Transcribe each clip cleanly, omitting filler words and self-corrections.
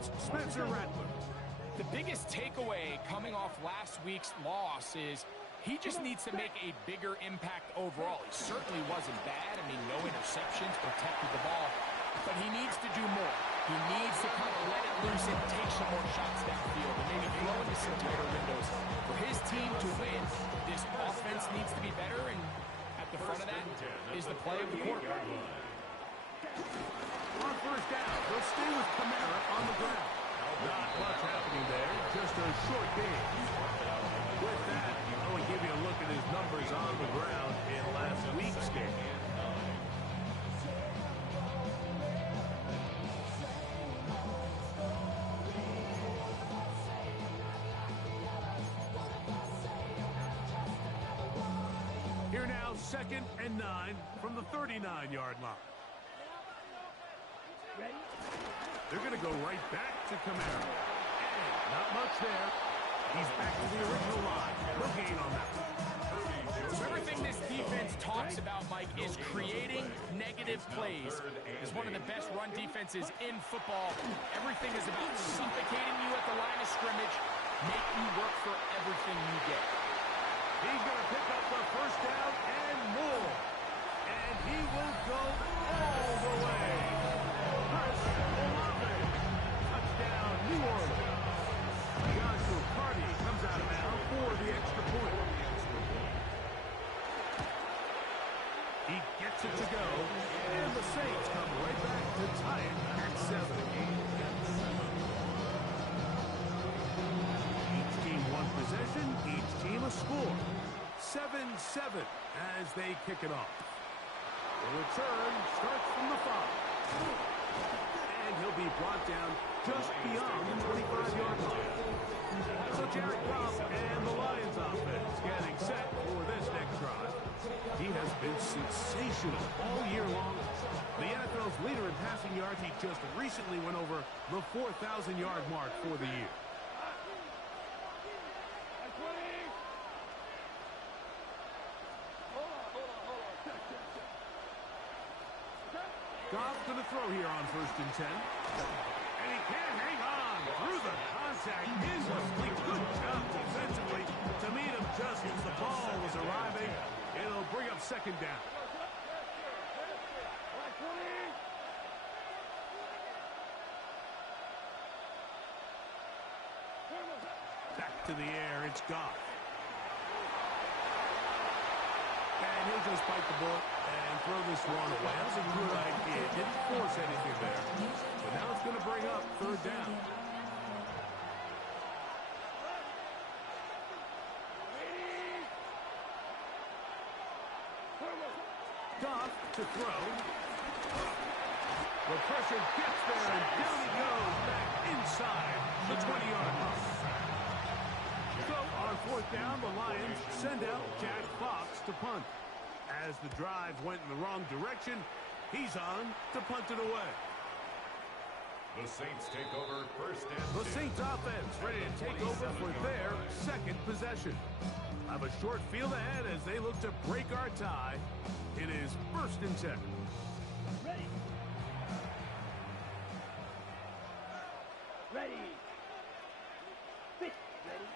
It's Spencer Rattler. The biggest takeaway coming off last week's loss is he just needs to make a bigger impact overall. He certainly wasn't bad. I mean, no interceptions, protected the ball. But he needs to do more. He needs to kind of let it loose and take some more shots downfield and maybe throw into some tighter windows. For his team to win, this offense needs to be better, and at the front of that is the play of the quarterback. On first down, they'll stay with Kamara on the ground. Not much happening there, just a short game. With that, I will give you a look at his numbers on the ground in last week's game. Here now, 2nd and 9 from the 39-yard line. They're going to go right back to Kamara. And not much there. He's back to the original line. No gain on that one. So everything this defense talks about, Mike, is creating negative plays. It's one of the best run defenses in football. Everything is about suffocating you at the line of scrimmage, make you work for everything you get. He's going to pick up the first down and more. And he will go all the way. Chris Olave. Touchdown, New Orleans. Joshua Carty comes out of bounds for the extra point. He gets it to go. And the Saints come right back to tie it at 7. Each team one possession, each team a score. 7-7 as they kick it off. The return starts from the 5. And he'll be brought down just beyond the 25-yard line. So Jared Goff and the Lions offense getting set for this next drive. He has been sensational all year long. The NFL's leader in passing yards, he just recently went over the 4,000-yard mark for the year. Goff going to throw here on 1st and 10. And he can't hang on through the contact. Incomplete. Good job defensively to meet him just as the ball was arriving. It'll bring up 2nd down. Back to the air. It's Goff. And he'll just bite the bullet and throw this one away. That was a good idea. Didn't force anything there. But now it's going to bring up 3rd down. Goff to throw. The pressure gets there, and down he goes back inside the 20-yard line. So on 4th down, the Lions send out Jack Fox to punt. As the drive went in the wrong direction, he's on to punt it away. The Saints take over 1st and 10. The Saints offense ready to take over for their 2nd possession. Have a short field ahead as they look to break our tie. It is 1st and 10. Ready. Ready. Ready.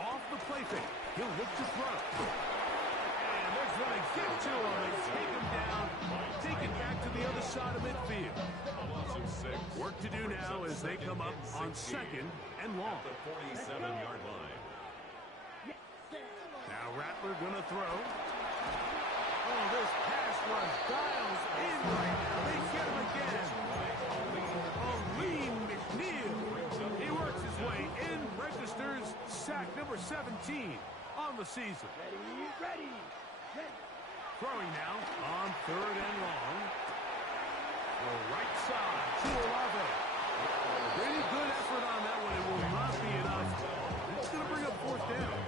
Off the play fake. He'll look to throw. And they're going to get to him and take him down. Take it back to the other side of midfield. Work to do now as they come up on 2nd and long. The 47-yard line. Now Rattler going to throw. Oh, this pass rush dials in right now. They get him again. Aleem McNeil. He works his way in, registers sack number 17 on the season. Ready. Throwing now on 3rd and long. The right side to Olave. Pretty good effort on that one. It will not be enough. It's going to bring up 4th down.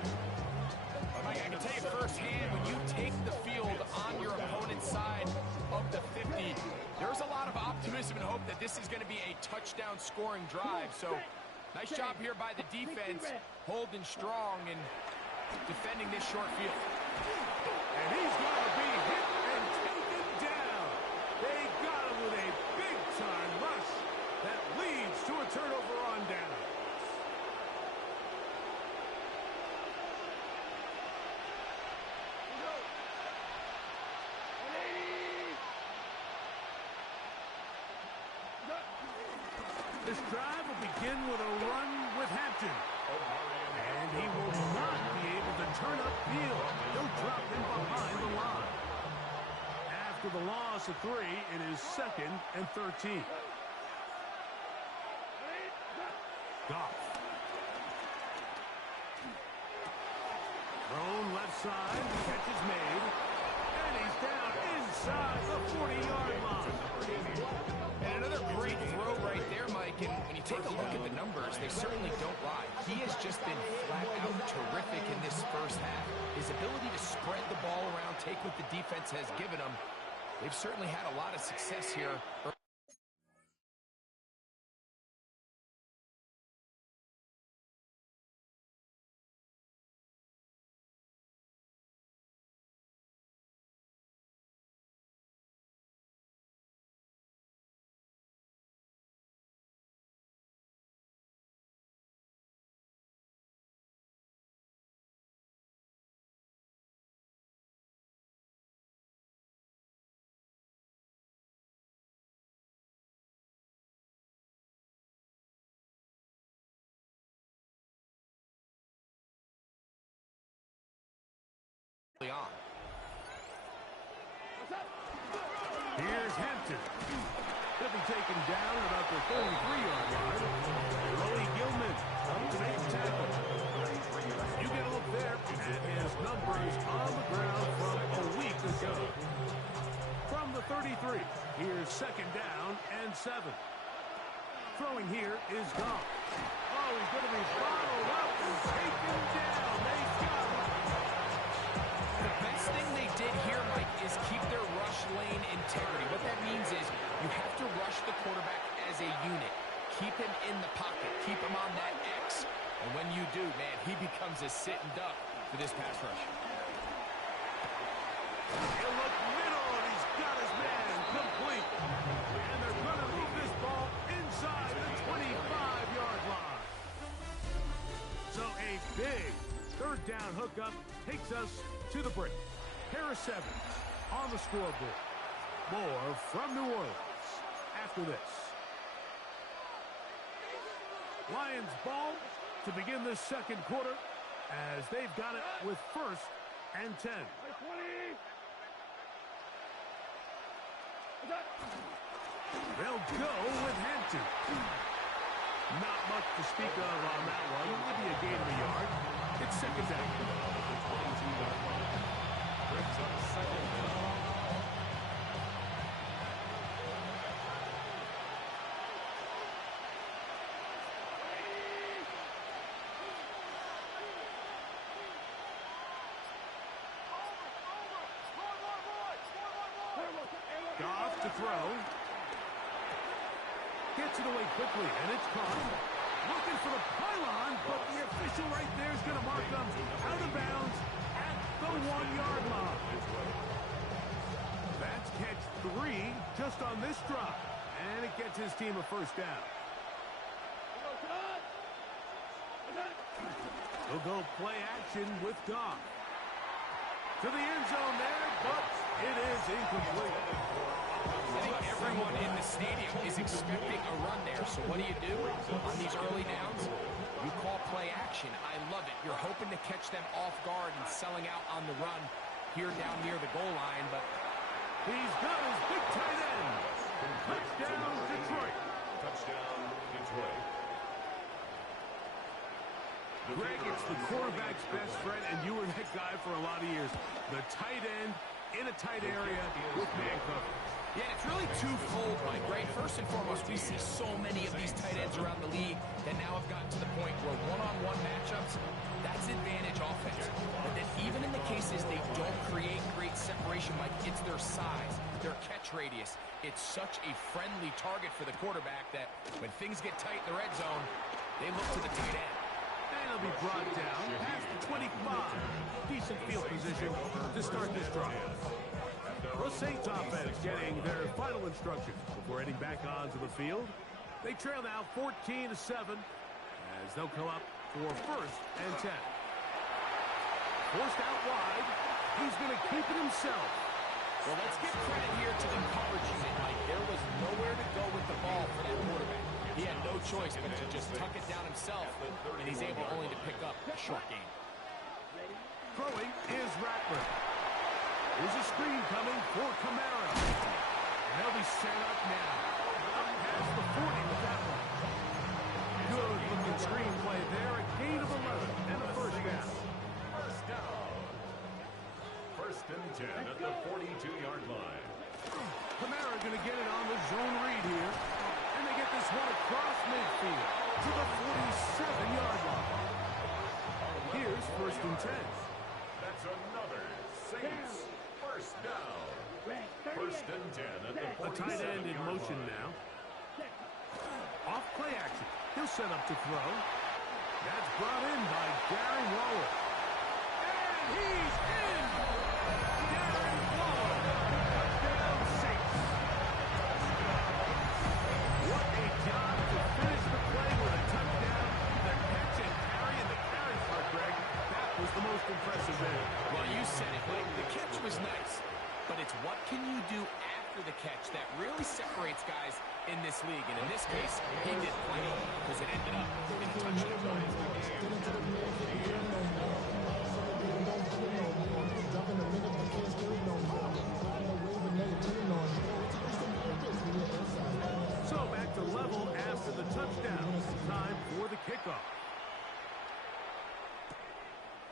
Mike, I can tell you firsthand, when you take the field on your opponent's side of the 50, there's a lot of optimism and hope that this is going to be a touchdown scoring drive. So nice job here by the defense, holding strong and defending this short field. And he's going to be hit and taken down. They got him with a big-time rush that leads to a turnover on down. This drive will begin with a run with Hampton. And he will not be able to turn upfield. He'll drop in behind the line. After the loss of 3, it is 2nd and 13. Goff. Thrown left side. The catch is made. And he's down inside the 40-yard line. And another great throw right there, Mike. And when you take a look at the numbers, they certainly don't lie. He has just been flat out terrific in this first half. His ability to spread the ball around, take what the defense has given him. They've certainly had a lot of success here. On. Here's Hampton. He'll be taken down at about the 33-yard line. Roey Gilman up to make the tackle. You get a look there at his numbers on the ground from a week ago. From the 33, here's 2nd down and 7. Throwing here is Goff. Oh, he's going to be followed up and taken down. They got him. The best thing they did here, Mike, is keep their rush lane integrity. What that means is you have to rush the quarterback as a unit. Keep him in the pocket. Keep him on that X. And when you do, man, he becomes a sitting duck for this pass rush. He'll look middle, and he's got his man complete. And they're going to move this ball inside the 25-yard line. So a big 3rd down hookup takes us to the break. Harris Evans on the scoreboard. More from New Orleans after this. Lions ball to begin this 2nd quarter as they've got it with 1st and 10. They'll go with Hampton. Not much to speak of on that one. Maybe a gain of a yard. It's 2nd down. Brings up 2nd down. Goff to throw. Gets it away quickly, and it's caught. Looking for the pylon, but the official right there is going to mark them out of bounds at the 1-yard line. That's catch 3 just on this drop, and it gets his team a 1st down. He'll go play action with Goff. To the end zone there, but it is incomplete. I think everyone in the stadium is expecting a run there. So what do? On these early downs? You call play action. I love it. You're hoping to catch them off guard and selling out on the run here down near the goal line. But he's got his big tight end. Touchdown, Detroit. Touchdown, Detroit. Greg, it's the quarterback's best friend, and you were that guy for a lot of years. The tight end in a tight area with man coverage. yeah, it's really twofold, Mike, right? First and foremost, we see so many of these tight ends around the league that now have gotten to the point where one-on-one matchups, that's advantage offense. But then even in the cases they don't create great separation, Mike, it's their size, their catch radius. It's such a friendly target for the quarterback that when things get tight in the red zone, they look to the tight end. And he'll be brought down past the 25. Decent field position to start this drive. The Saints offense getting their final instructions before heading back onto the field. They trail now 14-7 as they'll come up for 1st and 10. Forced out wide. He's going to keep it himself. Well, let's give credit here to the coverage unit, Mike. There was nowhere to go with the ball for that quarterback. He had no choice but to just tuck it down himself, and he's able only to pick up a short gain. Throwing is Rattler. There's a screen coming for Kamara. And they'll be set up now. Up past the 40 with that one. Good looking screen play there. A gain of 11 and a first down. First down. 1st and 10 at the 42-yard line. Kamara going to get it on the zone read here. And they get this one across midfield to the 47-yard line. Here's 1st and 10. That's another Saints first down. 1st and 10 at the 47-yard line. A tight end in motion now. Off play action. He'll set up to throw. That's brought in by Darren Waller. And he's in! Darren Waller. Touchdown Saints. What a job to finish the play with a touchdown. The catch and carry and the carry part, Greg. That was the most impressive there. Well, you said it, Mike. The catch was nice, but it's what can you do after the catch that really separates guys in this league. And in this case, he did plenty because it ended up in a touchdown. So back to level after the touchdown. Time for the kickoff.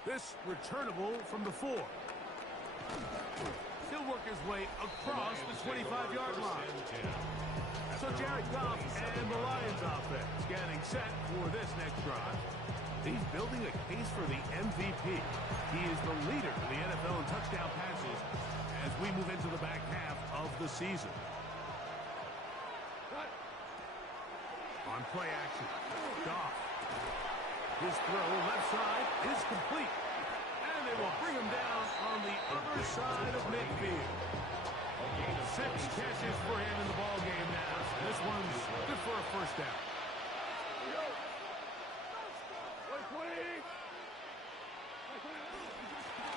This returnable from the 4. He'll work his way across the 25-yard line. So Jared Goff and the Lions offense getting set for this next drive. He's building a case for the MVP. He is the leader in the NFL in touchdown passes as we move into the back half of the season. On play action, Goff. His throw left side is complete. And they will bring him down on the other side of midfield. 6 catches for him in the ball game now. This one's good for a first down.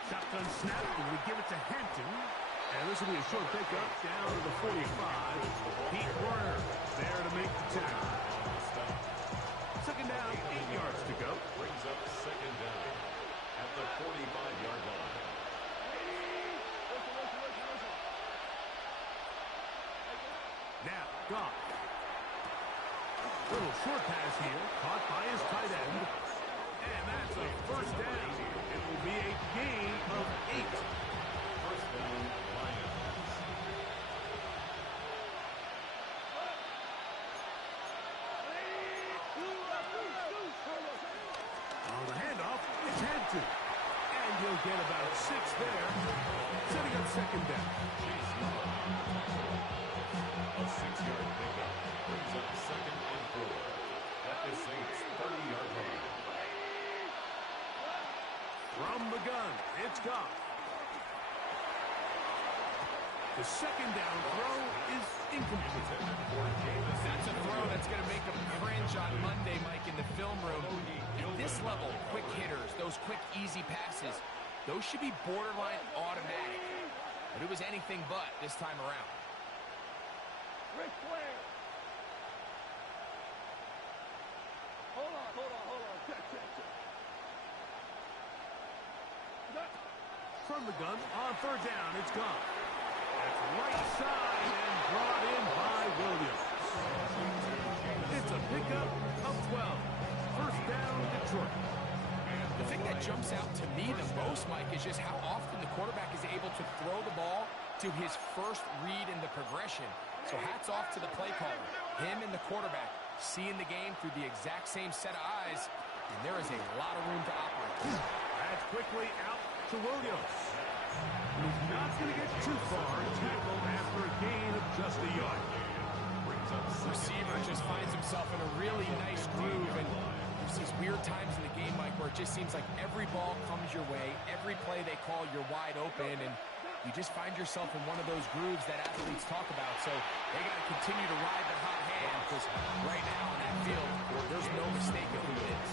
Shotgun snap, and we give it to Hampton. And this will be a short pickup down to the 45. Pete Werner there to make the tackle. 2nd down, 8 yards to go. Brings up 2nd down at the 45-yard line. Now, Goff. Little short pass here, caught by his tight end. And that's a first down. It will be a gain of 8. First down, Lions. On the handoff, it's Hampton. And he'll get about 6 there, setting up 2nd down. A 6-yard pickup brings up 2nd and 4 at the Saints 30-yard line. From the gun, it's Goff. The 2nd down throw is incomplete. That's a throw that's going to make him cringe on Monday, Mike, in the film room. At this level, quick hitters, those quick, easy passes, those should be borderline automatic. But it was anything but this time around. Rick Flair. Hold on. Check. From the gun, on 3rd down, it's Goff. That's right side and brought in by Williams. It's a pickup of 12. First down, Detroit. The thing that jumps out to me the most, Mike, is just how often the quarterback is able to throw the ball to his first read in the progression. So hats off to the play caller. Him and the quarterback seeing the game through the exact same set of eyes, and there is a lot of room to operate. That's quickly out to Williams. He's not going to get too far. Tackled after a gain of just a yard. Receiver just finds himself in a really nice groove, and there's these weird times in the game, Mike, where it just seems like every ball comes your way, every play they call, you're wide open, and you just find yourself in one of those grooves that athletes talk about. So they got to continue to ride the hot hand because right now on that field, there's no mistake of who it is.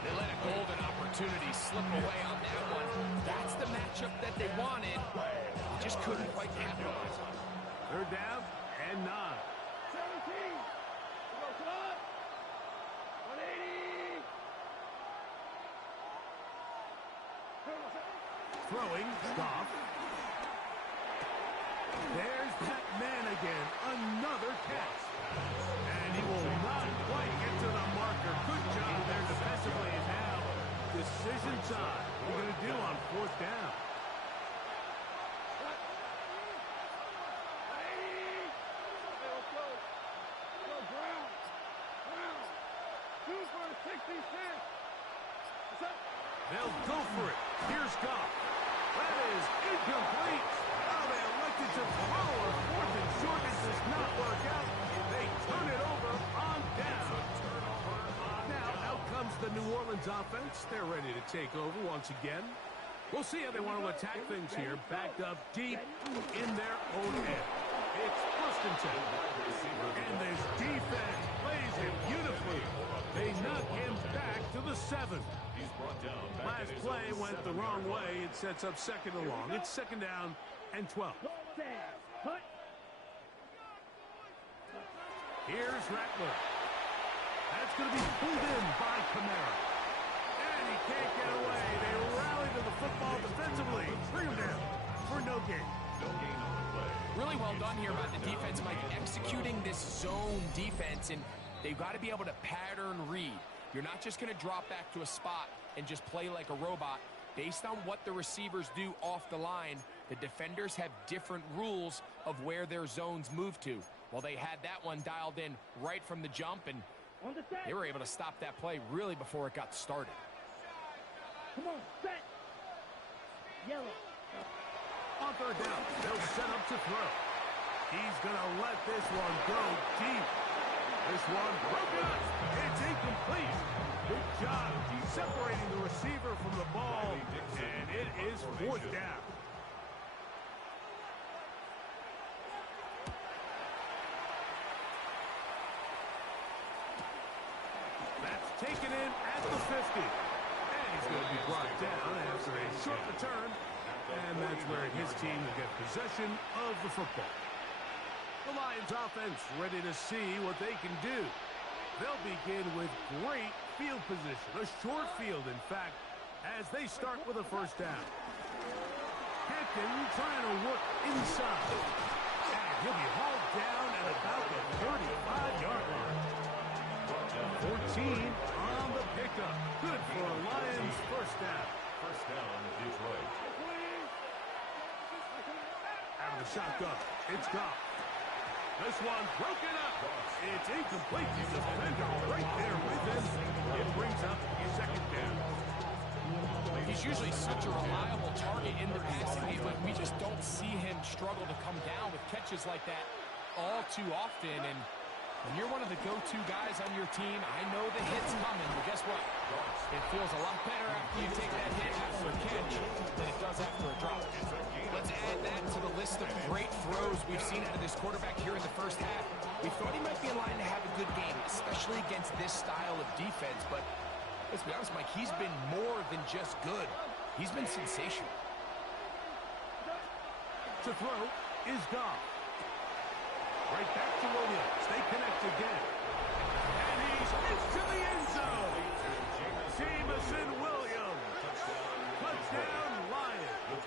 They let a golden opportunity slip away on that one. That's the matchup that they wanted. Just couldn't quite capitalize on it. Third down and 9. 17. Go, clock. 180. Throwing, Goff. There's that man again. Another catch. And he will not quite get to the marker. Good job there defensively. And now, decision time. What are you going to do on 4th down? They'll go for it. Here's Goff. That is incomplete. Oh, they elected to throw a 4th and short. It does not work out. They turn it over on down. Now, out comes the New Orleans offense. They're ready to take over once again. We'll see how they want to attack things here. Backed up deep in their own end. It's 1st and 10. And this defense plays it beautifully. They knock him back to the 7. Last play went the wrong way. It sets up 2nd and long. It's 2nd down and 12. Here's Rattler. That's going to be pulled in by Kamara. And he can't get away. They rally to the football defensively. Bring him down for no gain. Really well done here by the defense, Mike, executing this zone defense, and they've got to be able to pattern read. You're not just going to drop back to a spot and just play like a robot. Based on what the receivers do off the line, the defenders have different rules of where their zones move to. Well, they had that one dialed in right from the jump, and they were able to stop that play really before it got started. Come on, set. Yellow. On 3rd down, they'll set up to throw. He's going to let this one go deep. This one broken up. It's incomplete. Good job separating the receiver from the ball, and it is 4th down. That's taken in at the 50. And he's going to be brought down after a short return. And that's where his team will get possession of the football. The Lions offense ready to see what they can do. They'll begin with great field position. A short field, in fact, as they start with a 1st down. Hampton trying to work inside. And he'll be hauled down at about the 35-yard line. 14 on the pickup. Good for a Lions 1st down. 1st down, Detroit. Out of the shotgun. It's Goff. This one broken up. It's incomplete. The defender right there with him. It brings up 2nd down. He's usually such a reliable target in the passing game, but we just don't see him struggle to come down with catches like that all too often. And when you're one of the go-to guys on your team, I know the hit's coming, but guess what? It feels a lot better after you take that hit after a catch than it does after a drop. Let's add that to the list of great throws we've seen out of this quarterback here in the 1st half. We thought he might be in line to have a good game, especially against this style of defense, but let's be honest, Mike, he's been more than just good. He's been sensational. To throw is Goff. Right back to Williams. They connect again. And he's into the end zone. Jameson Williams. Touchdown, Lions.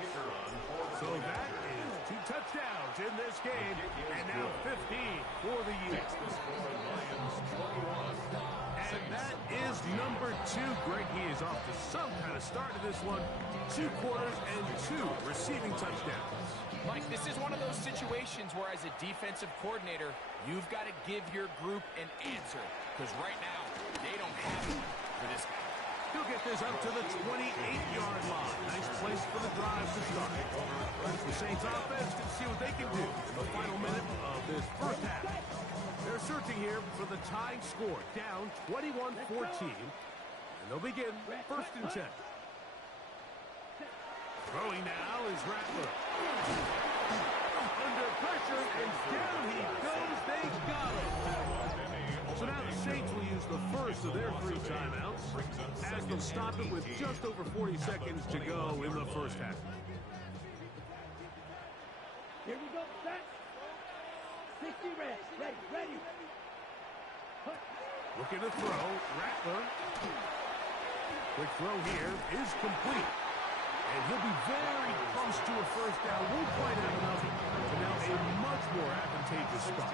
So that is 2 touchdowns in this game. And now 15 for the year. And that is number 2. Greg, he is off to some kind of start in this one. 2 quarters and 2 receiving touchdowns. Mike, this is one of those situations where as a defensive coordinator, you've got to give your group an answer. Because right now, they don't have it for this guy. He'll get this up to the 28-yard line. Nice place for the drive to start. The Saints offense can see what they can do in the final minute of this 1st half. They're searching here for the tying score, down 21-14. And they'll begin 1st and 10. Throwing now is Rattler. Under pressure, and down he goes. They got him. So now the Saints will use the first of their 3 timeouts as they'll stop it with just over 40 seconds to go in the first half. Here we go, set. 60 red, ready. Looking to throw, Rattler. Quick throw here is complete. And he'll be very close to a first down. Won't quite have enough, but now a much more advantageous spot.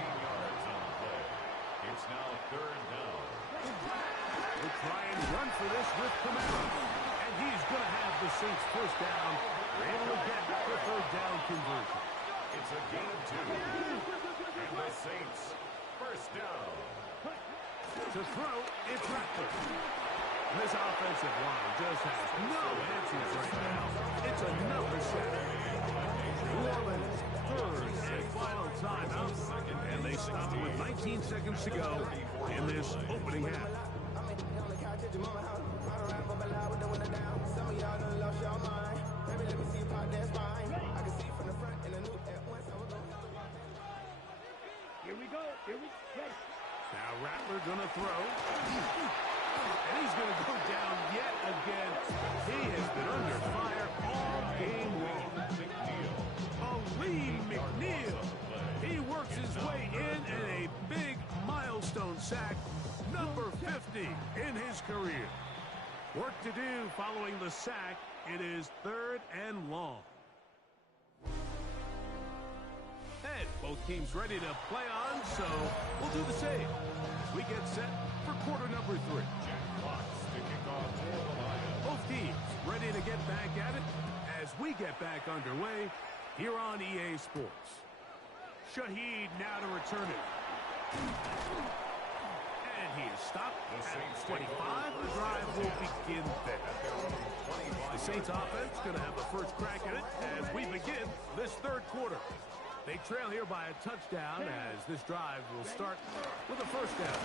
It's now 3rd down. We'll try and run for this with Kamara. And he's going to have the Saints first down. They're able to get the 3rd down conversion. It's a gain of 2. And the Saints first down. To throw, it's Rattler. This offensive line just has no answers right now. It's another sack. New Orleans, 3rd and final timeout. And they stop it with 19 seconds to go in this opening half. Here we go, ready. Now Rattler gonna throw. And he's gonna go down yet again. He has been under fire all game long. Ali McNeil. He works his way in a big milestone sack, number 50 in his career. Work to do following the sack. It is 3rd and long. And both teams ready to play on, so we'll do the same. We get set for quarter number 3. Both teams ready to get back at it as we get back underway here on EA Sports. Shaheed now to return it. And he is stopped at 25. The drive will begin there. The Saints offense going to have the first crack at it as we begin this 3rd quarter. They trail here by a touchdown as this drive will start with a first down.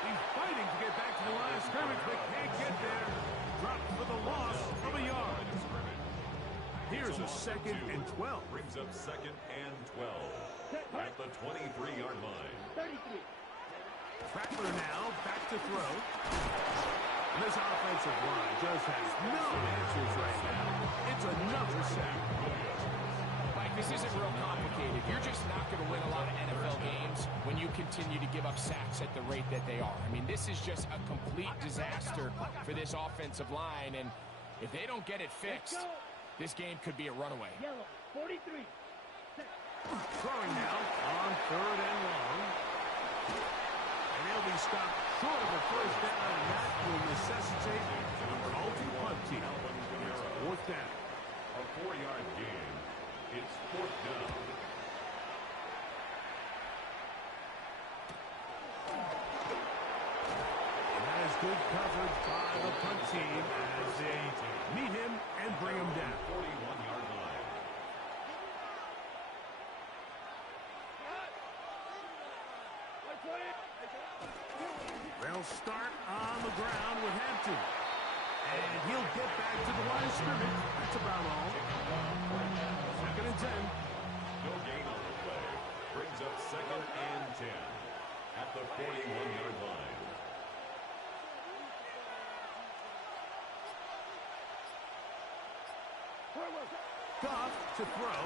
He's fighting to get back to the line of scrimmage, but can't get there. Dropped for the loss of a yard. Here's a 2nd and 12. Brings up 2nd and 12 at the 23-yard line. 33. Rattler now back to throw. And this offensive line just has no answers right now. It's another sack. This isn't real complicated. You're just not going to win a lot of NFL games when you continue to give up sacks at the rate that they are. I mean, this is just a complete disaster for this offensive line, and if they don't get it fixed, this game could be a runaway. Yellow, 43. Throwing now on 3rd and long. And he'll be stopped short of a first down, and that will necessitate a multi punt team. 4th down. A 4-yard gain. It's 4th down. And that is good coverage by the punt team as they meet him and bring him down. 41-yard line. They'll start on the ground with Hampton. And he'll get back to the line of scrimmage. That's about all. 2nd and 10. No gain on the play. Brings up 2nd and 10 at the 41-yard line. Goff to throw.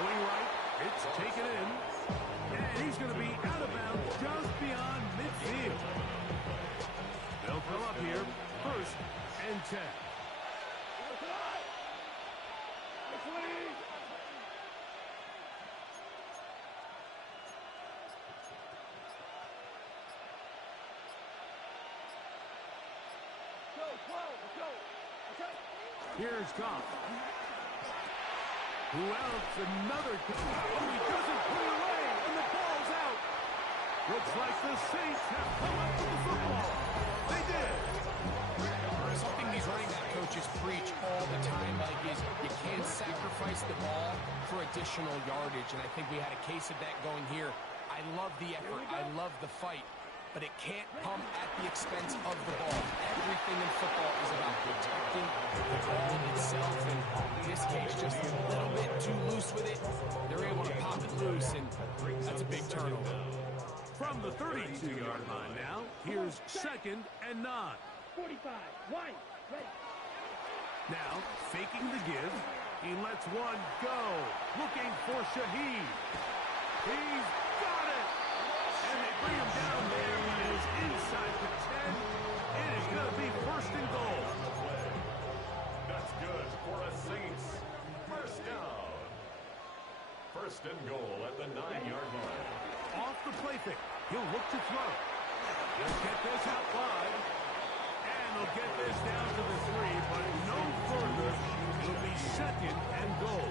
Going right. It's taken in. And he's going to be out of bounds just beyond midfield. They'll come up here. 1st and 10. Here's Goff. Who else? Another. Oh, he doesn't put it away, and the ball's out. Looks like the Saints have come up with the football. They did. Something these running back coaches preach all the time, Mike, is you can't sacrifice the ball for additional yardage, and I think we had a case of that going here. I love the effort. I love the fight. but it can't come at the expense of the ball. Everything in football is about protecting the ball itself, and in this case, just a little bit too loose with it. They're able to pop it loose, and that's a big turnover. From the 32-yard line now, here's 2nd and 9. 45, wide, ready. Now, faking the give, he lets one go, looking for Shaheed. He's got it! And they bring him down there. He is inside the 10. It is going to be 1st and goal. That's good for a Saints. First down. 1st and goal at the 9-yard line. Off the play fake. He'll look to throw. He'll get this out wide. And they'll get this down to the 3, but no further. It'll be 2nd and goal.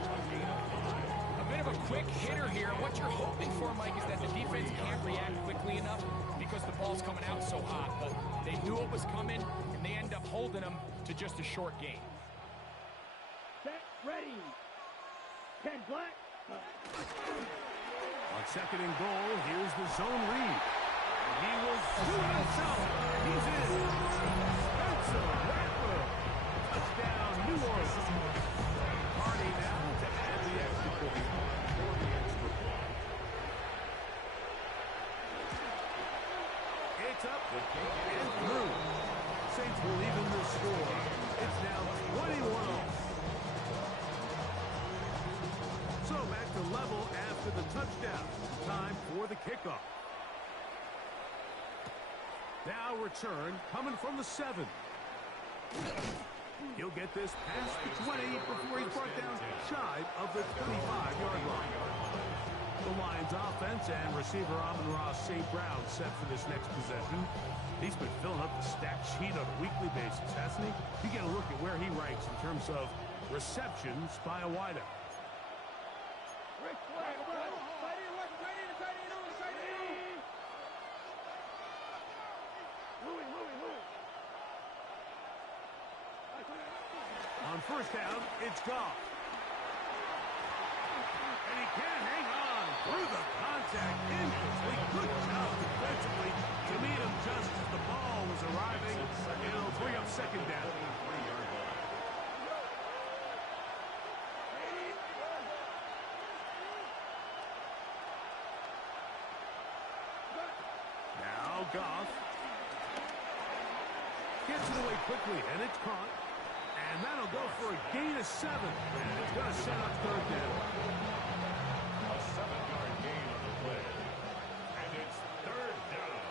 A bit of a quick hitter here. What you're hoping for, Mike, is that the defense can't react quickly enough because the ball's coming out so hot. But they knew it was coming, and they end up holding them to just a short gain. Set, ready. 10 black. On 2nd and goal, here's the zone read. He will do it himself. He's in. Spencer Rattler. Touchdown, New Orleans. Hardy now to add the extra point. It's up and through. Saints will even the score. It's now 21-all. So back to level after the touchdown. Time for the kickoff. Now return coming from the 7. He'll get this past the 20 before he's brought down shy of the 25-yard line. The Lions offense and receiver Amon-Ra St. Brown set for this next possession. He's been filling up the stat sheet on a weekly basis, hasn't he? You get a look at where he ranks in terms of receptions by a wideout. On 1st down, it's Goff. And he can't hang on through the contact. Incomplete. Good job defensively to meet him just as the ball was arriving. It'll bring up 2nd down. Now Goff gets it away quickly, and it's caught. And that'll go for a gain of 7. And it's going to set up 3rd down. A 7-yard gain on the play. And it's 3rd down.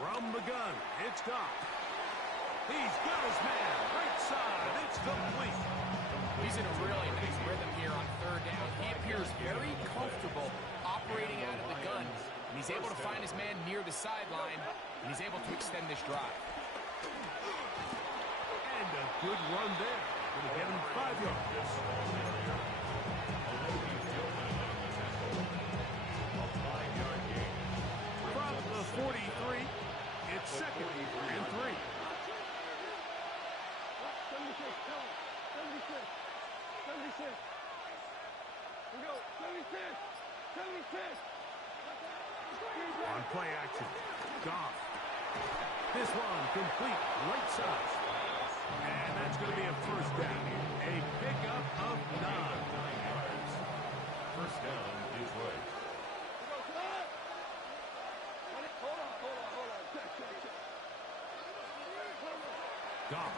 From the gun, it's Goff. He's got his man. Right side. It's complete. He's in a really nice rhythm here on 3rd down. He appears very comfortable operating out of the gun. And he's able to find his man near the sideline, and he's able to extend this drive. And a good run there. Going to get him 5 yards. From the 43, it's 2nd and 3. 76. We go. 76. 76. On play action. Goff. This one complete. Right side. And that's going to be a 1st down. A pickup of 9. 9 yards. 1st down, Detroit. Goff.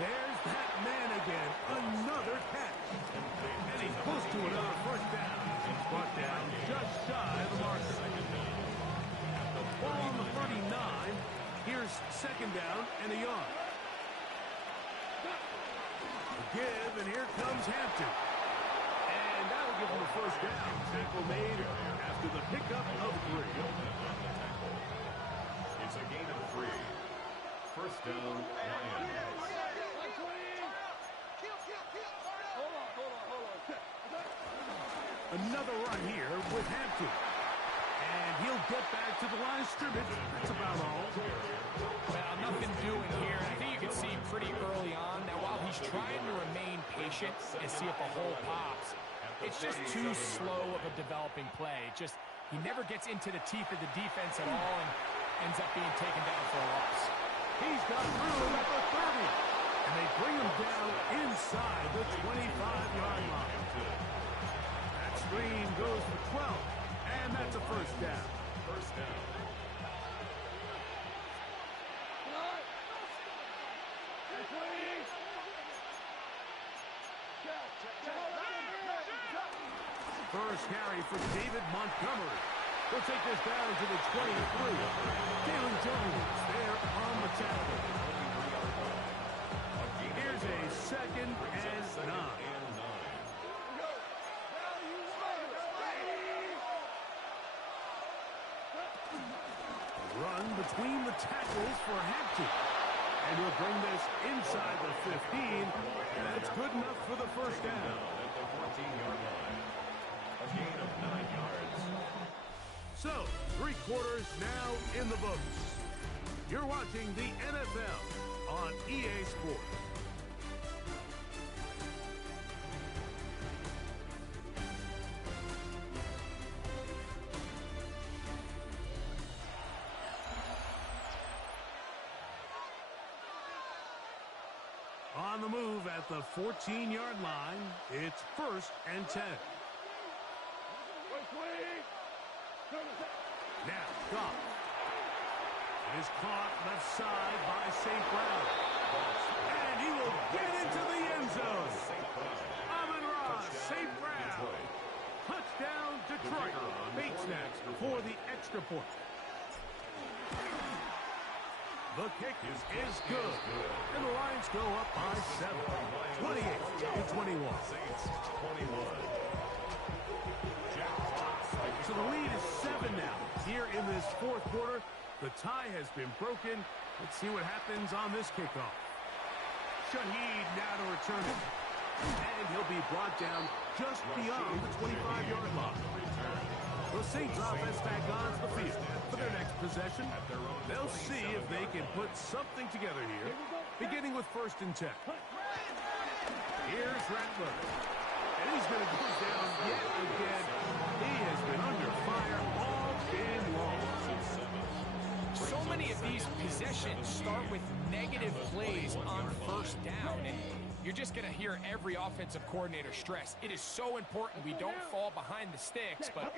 There's that man again. Another catch. And he's close to another 1st down. He's brought down just shy of the marker. Ball on the 39. Here's 2nd down and a yard. The give, and here comes Hampton. And that'll give him the 1st down. Tackle made after the pickup of 3. It's a gain of 3. 1st down, Lions. Another run here with Hampton. And he'll get back to the line of scrimmage. That's about all. Well, nothing doing here. I think you can see pretty early trying to remain patient and see if a hole pops. It's just too slow of a developing play. He never gets into the teeth of the defense at all and ends up being taken down for a loss. He's got room at the 30. And they bring him down inside the 25-yard line. That screen goes for 12. And that's a first down. First down. First carry for David Montgomery. We'll take this down to the 23. Jalen Jones there on the tackle. Here's a second and 9. Run between the tackles for Hampton. And he'll bring this inside the 15. And that's good enough for the first down. At the 14-yard line. A gain of 9 yards. So, 3 quarters now in the books. You're watching the NFL on EA Sports. On the move at the 14-yard line, it's first and 10. Now, Goff. It is caught left side by St. Brown. And he will get into the end zone. Amon-Ra St. Brown. Touchdown, Detroit. Bates next for the extra point. The kick is good. And the Lions go up by 7. 28-21. Saints 21. So the lead is 7 now. Here in this fourth quarter, the tie has been broken. Let's see what happens on this kickoff. Shaheed now to return it. And he'll be brought down just beyond the 25-yard line. The Saints offense back onto the field for their next possession. They'll see if they can put something together here, beginning with first and 10. Here's Rattler. And he's going to go down yet again. He has been under fire all game long. So many of these possessions start with negative plays on first down, and you're just going to hear every offensive coordinator stress. It is so important we don't fall behind the sticks, but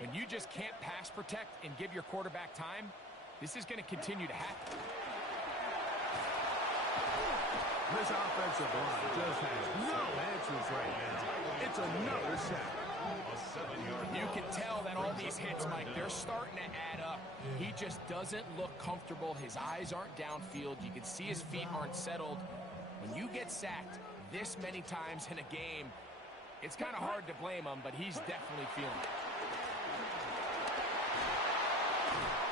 when you just can't pass protect and give your quarterback time, this is going to continue to happen. This offensive line just has no answers right now. It's another sack. You can tell that all these hits, Mike, they're starting to add up. He just doesn't look comfortable. His eyes aren't downfield. You can see his feet aren't settled. When you get sacked this many times in a game, it's kind of hard to blame him, but he's definitely feeling it.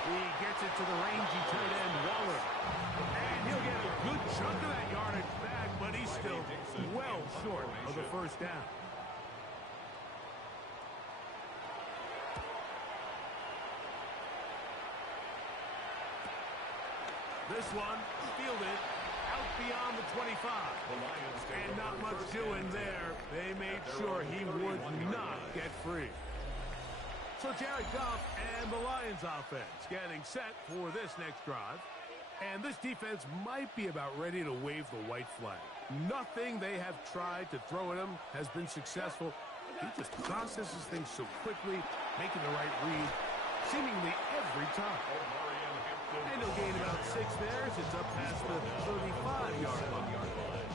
He gets it to the rangy tight end, Waller. And he'll get a good chunk of that yardage back, but he's still well short of the first down. This one, fielded out beyond the 25. And not much doing there. They made sure he would not get free. So Jared Goff and the Lions offense getting set for this next drive. And this defense might be about ready to wave the white flag. Nothing they have tried to throw at him has been successful. He just processes things so quickly, making the right read, seemingly every time. And he'll gain about 6 there as it's up past the 35-yard line.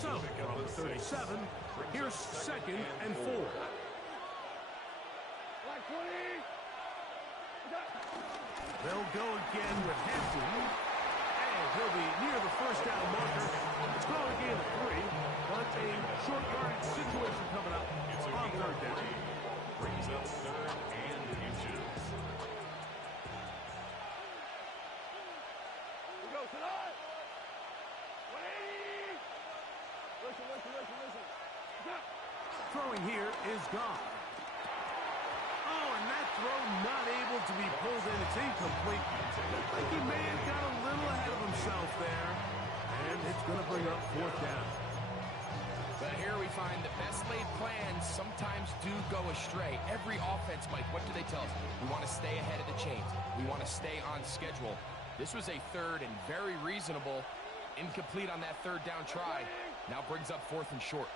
So, from the 37, here's second and 4. They'll go again with Hampton. And he'll be near the first down marker. It's called a gain of 3, but a short yardage situation coming up on third down. Brings up third and inches. Throwing here is Goff. Oh, and that throw not able to be pulled in. It's incomplete. Looked like he may have got a little ahead of himself there. And it's going to bring up fourth down. Here we find the best laid plans sometimes do go astray. Every offense, Mike, what do they tell us? We want to stay ahead of the chains. We want to stay on schedule. This was a third and very reasonable. Incomplete on that third down try. Now brings up 4th and short.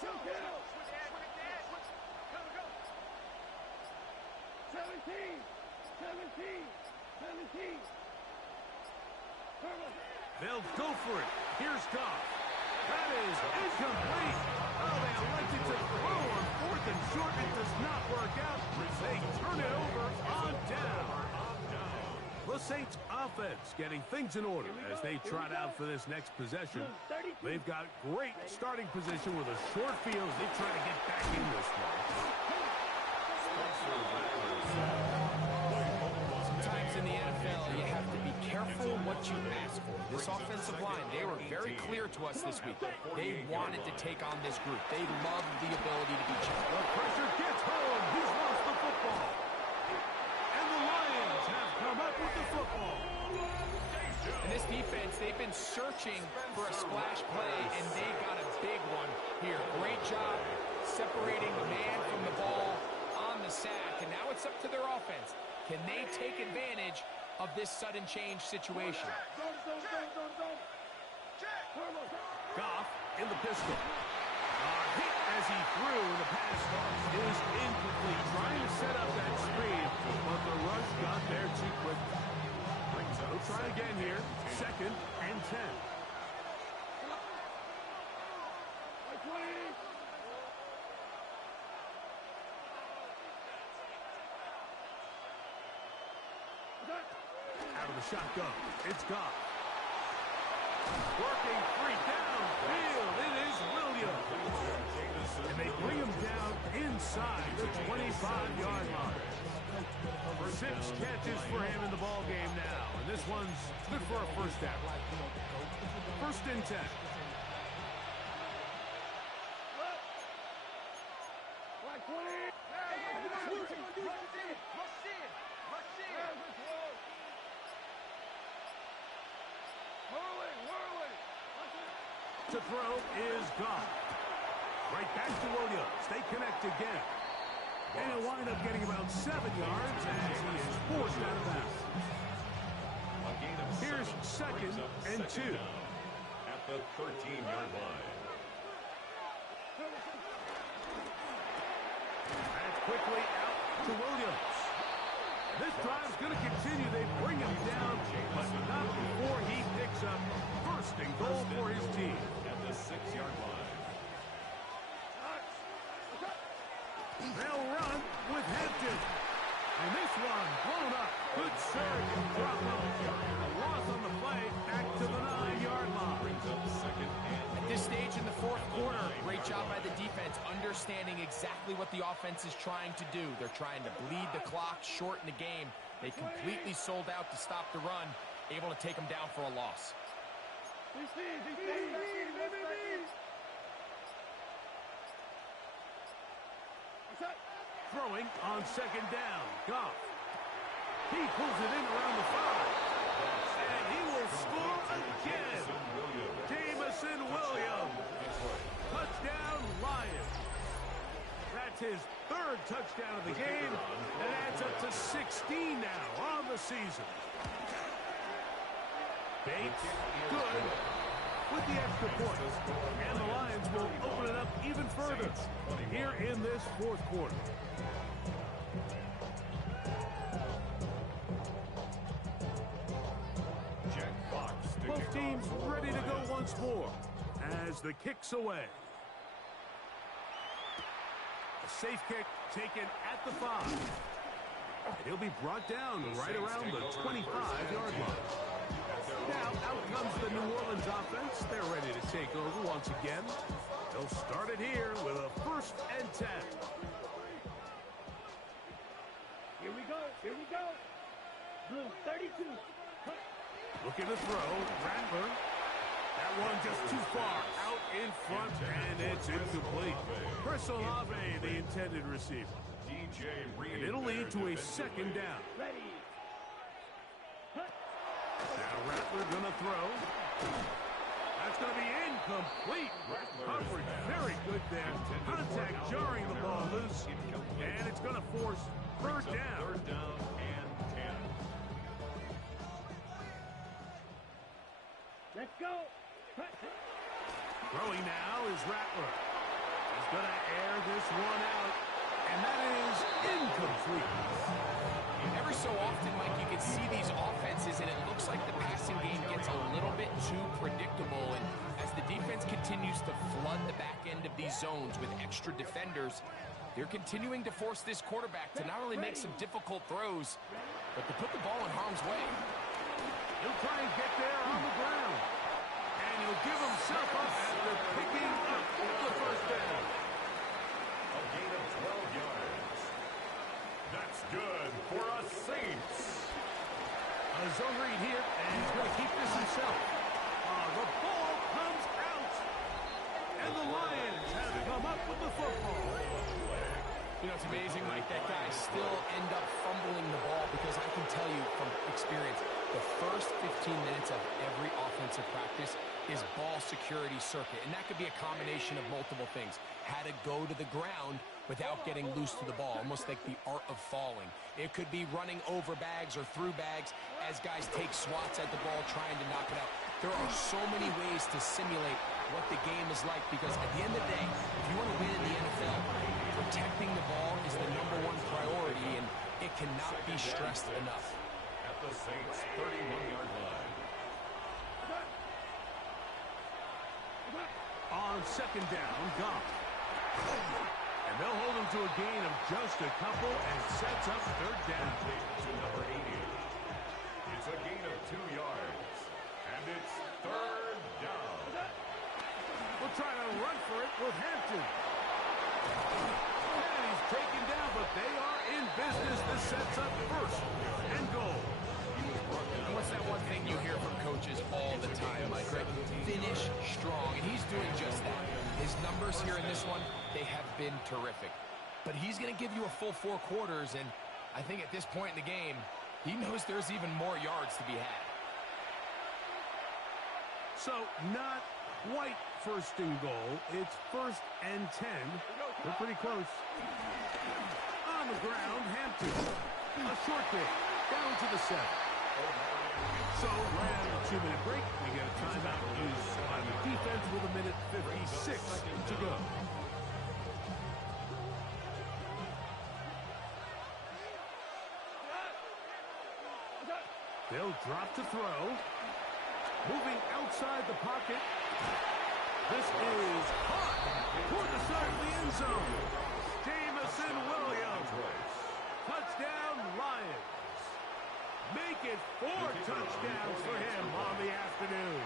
Go, go. 17. They'll go for it. Here's Goff. That is incomplete. Oh, they elected to throw on 4th and short. It does not work out. They turn it over on down. The Saints offense getting things in order as they trot out for this next possession. They've got great starting position with a short field. They try to get back in this one. Sometimes in the NFL, you have to be careful what you ask for. This offensive line, they were very clear to us this week. They wanted to take on this group. They loved the ability to be challenged. The pressure gets home. He's lost the football. And the Lions have come up with the football. And this defense, they've been searching for a splash play, and they got a big one here. Great job separating the man from the ball on the sack. And now it's up to their offense. Can they take advantage of this sudden change situation? Goff in the pistol. Hit as he threw. The pass is incomplete. Trying to set up that screen, but the rush got there too quick. We'll try again here. 2nd and 10. Out of the shotgun. It's Goff. Working 3 downfield. It is Williams. And they bring him down inside the 25-yard line. 6 catches for him in the ball game now. And this one's good for a first down. 1st and 10. To throw is Goff. Right back to Williams. They connect again. And he'll wind up getting about 7 yards as he is forced out of bounds. Here's 2nd and 2. At the 13-yard line. That's quickly out to Williams. This drive's going to continue. They bring him down, but not before he picks up 1st and goal for his team. At the 6-yard line. They'll run with Hampton. And this one blown up. Good surge and drop off. A loss on the play back to the 9-yard line. Brings up 2nd and 3. At this stage in the 4th quarter, great job by the defense, understanding exactly what the offense is trying to do. They're trying to bleed the clock, shorten the game. They completely sold out to stop the run, able to take them down for a loss. Throwing on 2nd down. Goff. He pulls it in around the 5. And he will score again. Jameson Williams. Touchdown, Lions. That's his 3rd touchdown of the game. That adds up to 16 now on the season. Bates, good with the extra point. And the Lions will open it up even further here in this 4th quarter. Both teams ready to go once more as the kick's away. A safe kick taken at the 5. And he'll be brought down right around the 25-yard line. Now out comes the New Orleans offense. They're ready to take over once again. They'll start it here with a 1st and 10. Here we go. Blue 32. Looking to throw. Rattler. That one just too far out in front, and it's incomplete. Chris Olave, the intended receiver. And it'll lead to a 2nd down. Ready. Now Rattler gonna throw. That's gonna be incomplete. Coverage very good there. Contact jarring the ball loose. And it's gonna force third down. Third down and 10. Let's go. Throwing now is Rattler. He's gonna air this one out. And that is incomplete. Every so often, Mike, you can see these offenses, and it looks like the passing game gets a little bit too predictable. And as the defense continues to flood the back end of these zones with extra defenders, they're continuing to force this quarterback to not only make some difficult throws, but to put the ball in harm's way. He'll try and get there on the ground. And he'll give himself up after picking up the first down. A gain of 12 yards. That's good for a Saints. A zone read here, and he's going to keep this himself. The ball comes out. And the Lions have come up with the football. You know, it's amazing, Mike, that guys still end up fumbling the ball because I can tell you from experience, the first 15 minutes of every offensive practice is ball security circuit. And that could be a combination of multiple things. How to go to the ground without getting loose to the ball, almost like the art of falling. It could be running over bags or through bags as guys take swats at the ball trying to knock it out. There are so many ways to simulate what the game is like because at the end of the day, if you want to win in the NFL, protecting the ball is the #1 priority, and it cannot be stressed enough. At the Saints' 31-yard line. On second down, Goff. And they'll hold him to a gain of just a couple and sets up third down. To number 80. It's a gain of 2 yards. And it's third down. We'll try to run for it with Hampton. And he's taken down, but they are in business. This sets up first and goal. And what's that one thing you hear from coaches all the time, Mike? Right? Finish strong, and he's doing just that. His numbers here in this one, they have been terrific. But he's going to give you a full 4 quarters, and I think at this point in the game, he knows there's even more yards to be had. So not quite first and goal. It's first and 10. They're pretty close. On the ground, Hampton. A short kick. Down to the 7. So right out of the 2-minute break, we get a timeout used by the defense with 1:56 to go. They'll drop to throw. Moving outside the pocket. This is hot toward the side of the end zone. Jameson Williams. Touchdown, Lions. Make it 4 touchdowns for him on the afternoon.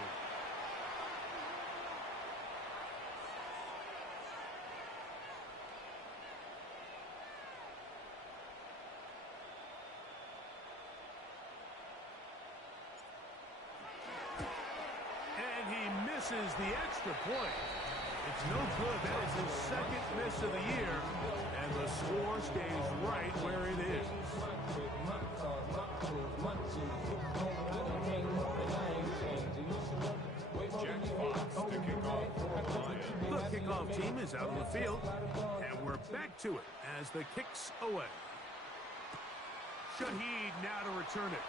And he misses the extra point. It's no good. That is his second miss of the year. And the score stays right where it is. Jack Fox to kick off for the Lions. The kickoff team is out on the field, and we're back to it as the kick's away. Shaheed now to return it.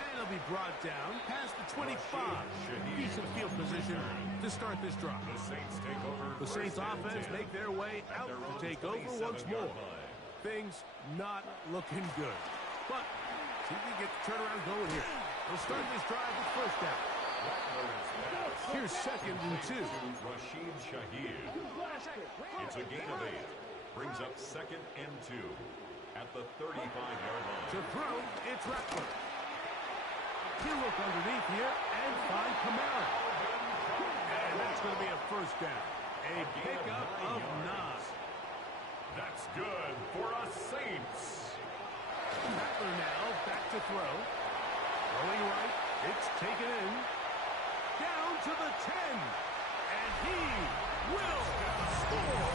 And it'll be brought down past the 25. Decent field position to start this drive. The Saints take over. The Saints first and offense 10 make their way at out their to own take over once 27-yard more. line. Things not looking good. But see if we get the turnaround going here. We'll start this drive with first down. Here's second and 2. Rashid Shaheed. It's a gain of 8. Brings up second and 2 at the 35-yard line. To throw, it's Rattler. He'll look underneath here and find Kamara. And that's going to be a first down. A pickup of 9. That's good for a Saints. Rattler now back to throw. Throwing right, it's taken in. Down to the 10. And he will score.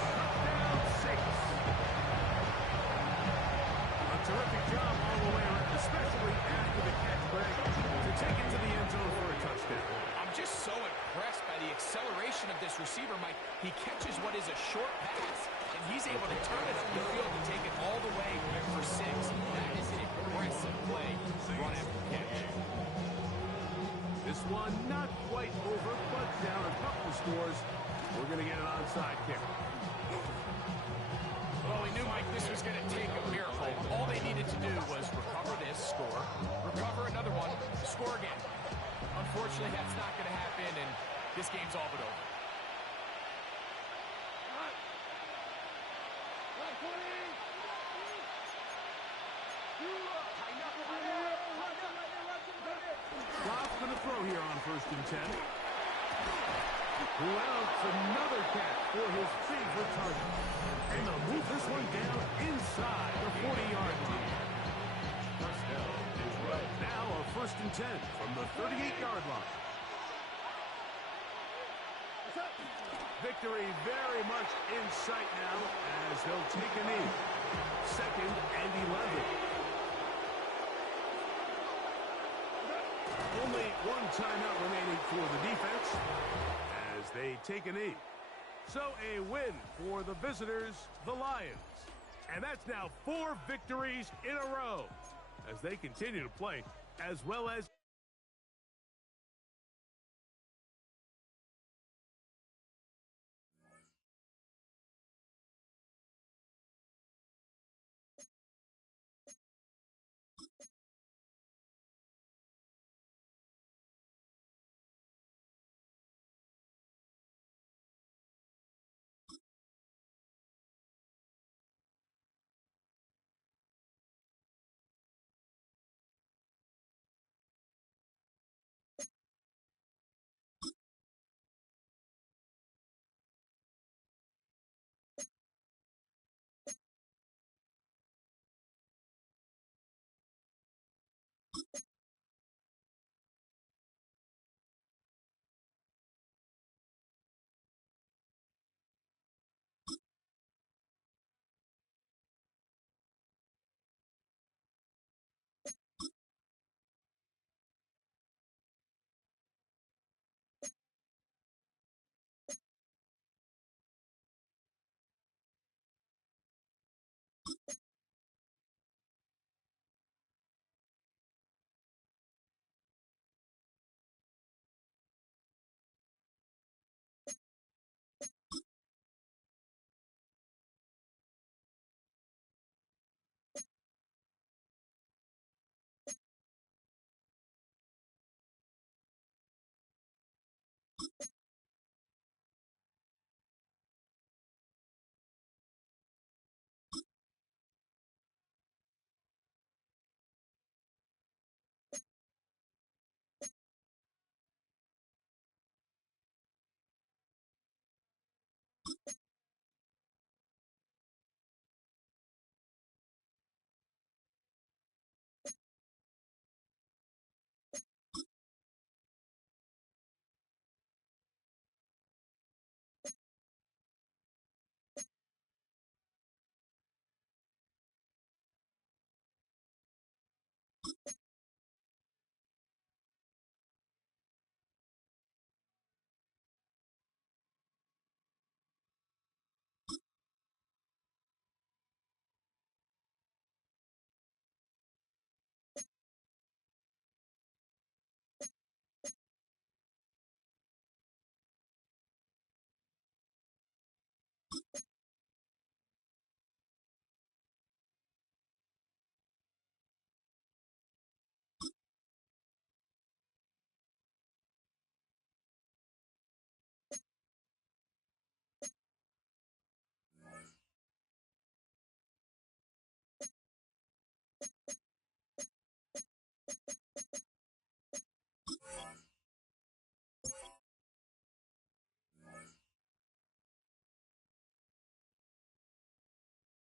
Touchdown Saints. A terrific job all the way around, especially after the catch He catches what is a short pass, and he's able to turn it up the field and take it all the way for 6. That is an impressive play run after the catch. This one not quite over, but down a couple scores. We're going to get an onside kick. Well, we knew, Mike, this was going to take a miracle. All they needed to do was recover this, score, recover another one, score again. Unfortunately, that's not going to happen, and this game's all but over. Goff's going to throw here on 1st and 10. Who else? Another catch for his favorite target. And they'll move this one down inside the 40-yard line. First down, Detroit. Now a 1st and 10 from the 38-yard line. Victory very much in sight now as they'll take a knee. 2nd and 11. Only one timeout remaining for the defense as they take a knee. So a win for the visitors, the Lions. And that's now 4 victories in a row as they continue to play as well as